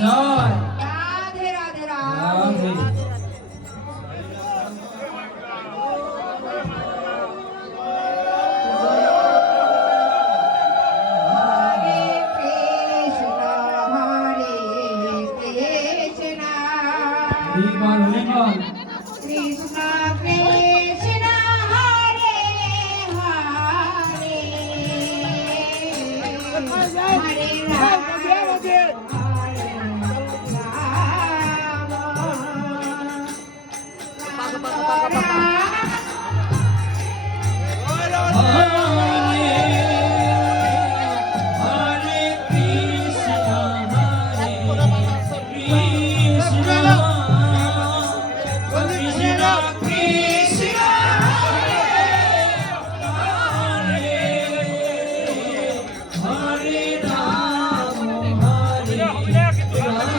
Joy. Radhe Radhe Radhe. Biman Biman Krishna Krishna Hare Hare. Hare Hare